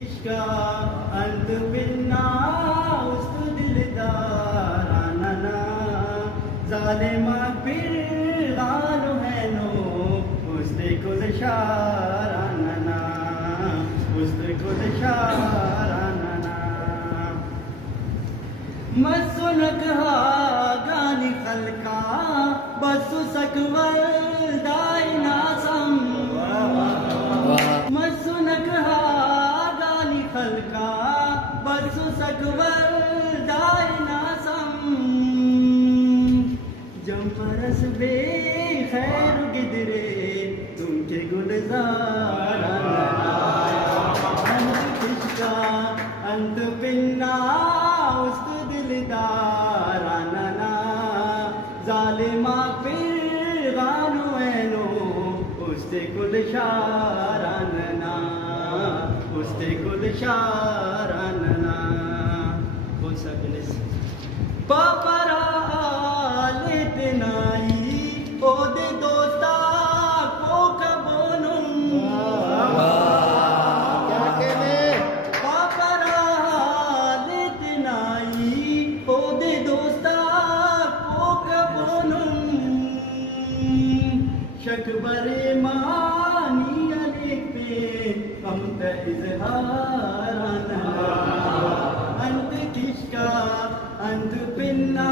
इश्का अंत बिन्ना उस्त दिलदाराना जालिमा फिर गानो है नो उस्ते कुल शाराना उस्ते कुल शाराना मसुनक हा गानी खलका बसु सकवल दाइना सम मसुनक हा गानी खलका बसु सकवल दाइना सम जम परस बे खैर गिदरे तुमके गुलजारा किसका अंत बिन्ना उस्त दिलदाराना जालिमा फिर गानो एनो उस्ते कुल शाराना उस्ते कुल शाराना कौन सा बिलिस पापरा लेते नाई ओ दे दोस्ता को कबोनुम क्या कहने पापरा लेते नाई ओ दे दोस्ता को कबोनुम शक बरे मानी अलिक पे हम ते इजहाराना अंत किसका अंत बिन्ना